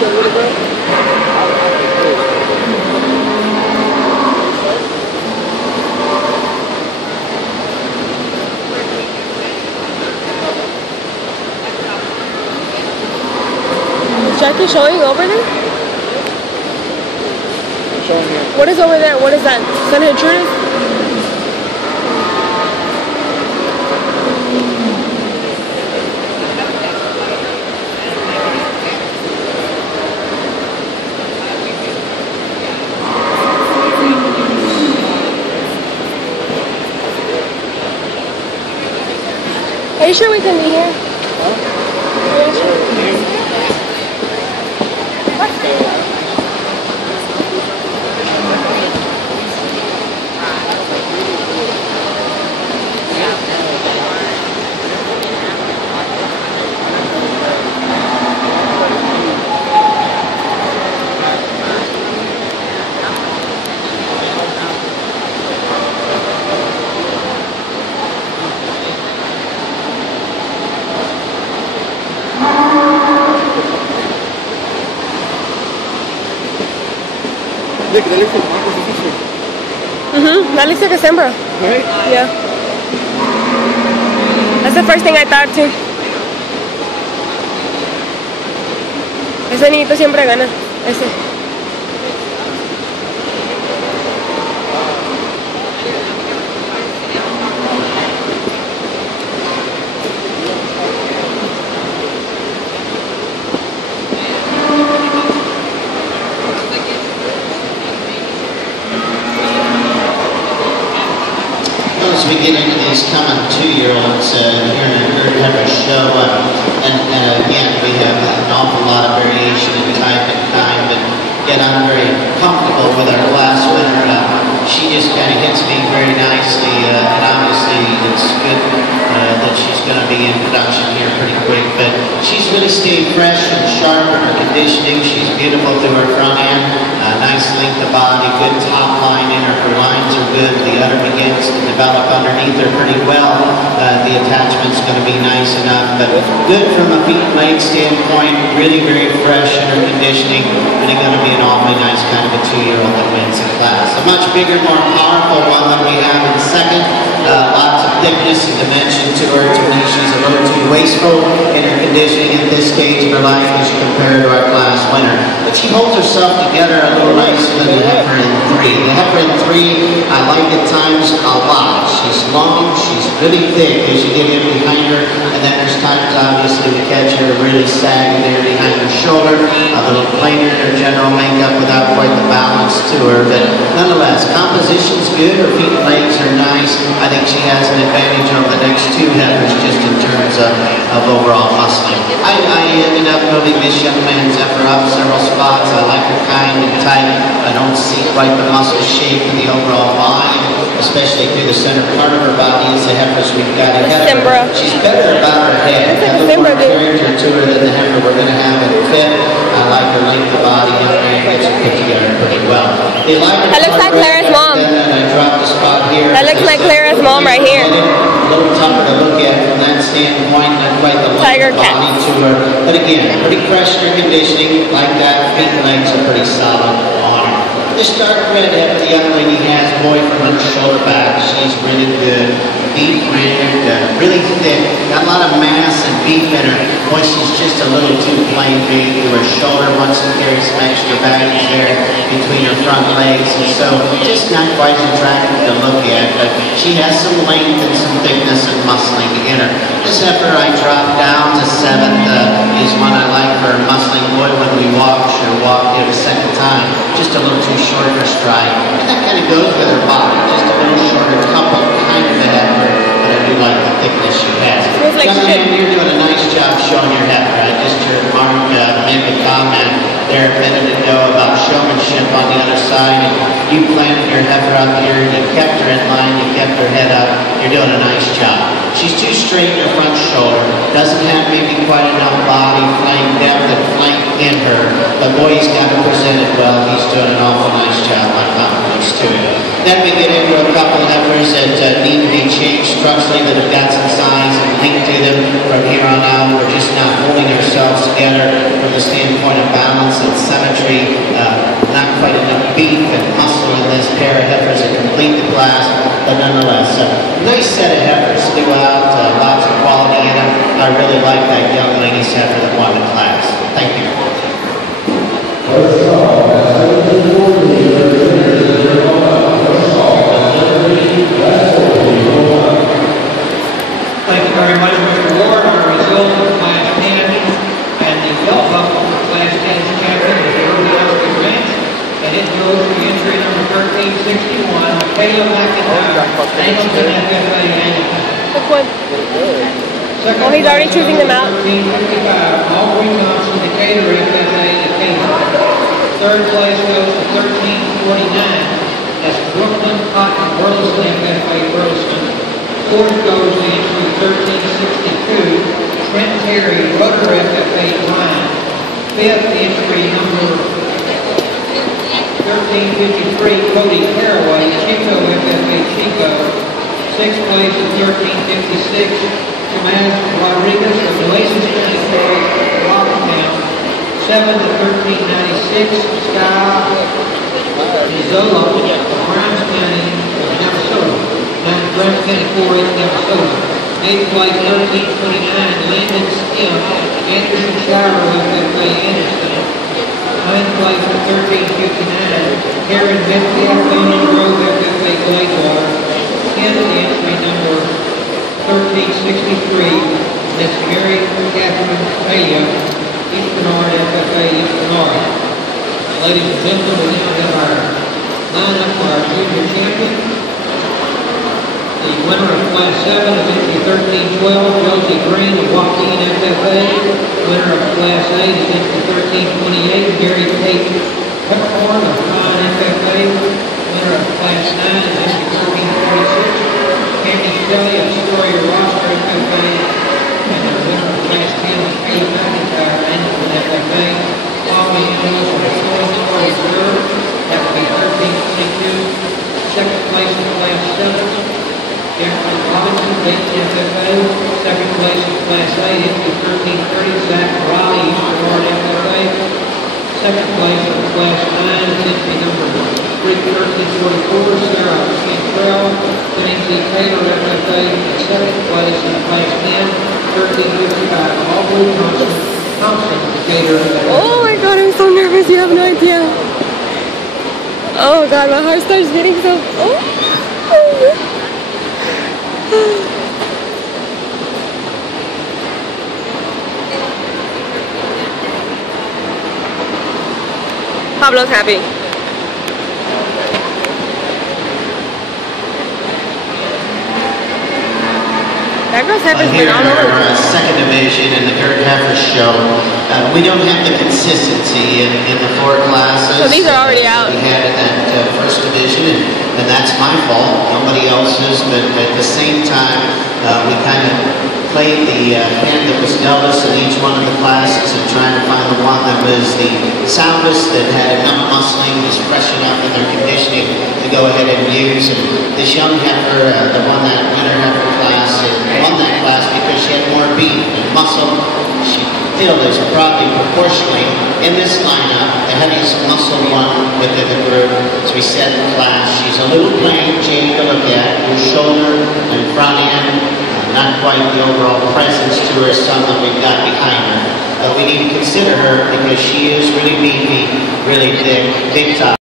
Is Jackie showing over there? Showing here. What is over there? What is that? Sun intruders? Are you sure we can be here? Huh? Are you sure? Look, that looks like Marcos' picture. That looks like a sembra. Right? Yeah. That's the first thing I thought too. Ese niñito siempre gana. Ese. As we get into these coming 2-year-olds here in our herd heifer show, and again, we have an awful lot of variation in type and kind, but yet I'm very comfortable with our class winner. She just kind of hits me very nicely, and obviously it's good that she's going to be in production here pretty quick, but she's really stayed fresh and sharp in her conditioning. She's beautiful through her front end, nice length of body, good top line in her. Her lines are good. The udder begins to develop underneath her pretty well. The attachment's going to be nice enough, but good from a feet and leg standpoint, really very fresh in her conditioning, really going to be an awfully nice kind of a 2-year-old that wins the class. A much bigger, more powerful one than we have in second. Lots of thickness and dimension to her. To me, she's a little too wasteful in her conditioning at this stage of her life as you compare her to our class winner. But she holds herself together a little nicer than the heifer in 3. The heifer in 3, I like at times a lot. She's long, she's really thick as you get in behind her, and then there's times obviously to catch her really sagging there behind her shoulder, a little plainer in her general makeup without quite the balance to her, but nonetheless, composition's good, her feet and legs are nice. I think she has an advantage over the next 2 heifers just in terms of overall muscling. I ended up moving this young man's heifer up several spots. I like her kind and tight. I don't see quite the muscle shape and the overall volume, especially through the center part of her body as the heifers we've got ahead of her. She's better about her head. Has a little more character to her than the heifer we're going to have in 5th. I like her length of body. Young man gets her put together pretty well. That looks like Clara's mom. I dropped a spot here. That looks like Clara's mom right here. A little tougher to look at from that standpoint, not quite the length of body to her. But again, pretty fresh in her conditioning. Like that, feet and legs are pretty solid on her. This dark red heifer the young lady has, boy, from her shoulder back, she's really good. Deep red, really thick, got a lot of mass and beef in her. Boy, she's just a little too plain big through her shoulder. Once she carries some extra baggage there between her front legs, and so just not quite as attractive to look at, but she has some length and some thickness and muscling in her. This heifer I dropped down to 7th is one I like for her muscling. Boy, when we walked it a second time, just a little too short for stride, and that kind of goes with her body, just a little shorter, couple kind of a heifer, but I do like the thickness she has. Young man, you're doing a nice job showing your heifer. I just heard Mark make a comment there a minute ago about showmanship on the other side, and you planted your heifer up here, you kept her in line, you kept her head up, you're doing a nice job. She's too straight in her front shoulder, doesn't have maybe quite enough body, flank depth, and flank in her, but boy, he's got to present it well. He's doing an awful nice job. My compliments to him. Then we get into a couple of heifers that need to be changed structurally, that have got some size and length to them. From here on out, we're just not holding ourselves together from the standpoint of balance class, but nonetheless, nice set of heifers throughout, lots of quality in them. I really like that young lady's heifer that won the class. Thank you. Thank you very much, Mr. Ward. Our result of Class 10 and the Delta Class 10 champion is Livestock Ranch, and it goes to entry number 1361, Caleb McIntyre, Angleton FFA Angleton. Which one? Second Oh, he's already choosing them out. 1355, Aubrey Thompson, Decatur FFA Decatur. Third place goes to 1349. That's Brooklyn Cotton Burleson FFA Burleson. Fourth goes to entry 1362, Trent Terry, Rudder FFA Ryan. Fifth entry number 1353, Cody Caraway, Chico FFA Chico. Sixth place is 1356, Tomas Rodriguez of Oasis Rocktown. 7 to 1396, Sky Zola of Grimes County, Navasota. Grimes County 4-H Navasota. 8th place 1329, Landon Skim, Anderson Shire of FFA Anderson. 9th place at 1359, Karen Metcalf, Union Grove FFA Gladewater. 10th entry number 1363, that's Mary Catherine Talia, Eastern Art FFA Eastern Art. Ladies and gentlemen, we now have our lineup for our junior champion. The winner of Class 7 of entry 1312, Josie Green of Joaquin FFA. Winner of Class 8 is entry 1328, Gary Tate Peppercorn of Fine FFA. Winner of Class 9 is entry 1346, Candy Shelley of Sawyer Roster FFA. And the winner of Class 10 is Caleb McIntyre, Angleton FFA. Following those are the fourth place reserve, that will be 1322. Second place in Class 7. Jeffrey Robinson, Dayton FFA. Second place in Class 8, entry 1330, Zach Riley, Eastern Art FFA. Second place in Class 9, entry number 1344, Sarah Cantrell, James E. Taylor FFA. Second place in Class 10, 1355, Aubrey Thompson, Decatur FFA. Oh my god, I'm so nervous, you have no idea. Oh god, my heart starts beating so... Oh. Pablo's happy. That girl's heifer's been all over. Here, second division in the Kurt Heifer Show. We don't have the consistency in the four classes. So these are already out. We had in that first division, and that's my fault. Nobody else's, but at the same time, we kind of played the hand that was dealt us in each one of the classes and trying to find the one that was the soundest, that had enough muscling, was fresh enough in their conditioning to go ahead and use. And this young heifer that won that winter heifer class, won that class because she had more beef and muscle. She still is probably proportionally in this lineup the heaviest muscle one within the group. As we said in class, she's a little plain, Janie to look at, her shoulder and front end. Not quite the overall presence to her son that we've got behind her. But we need to consider her because she is really beefy, really thick, big top.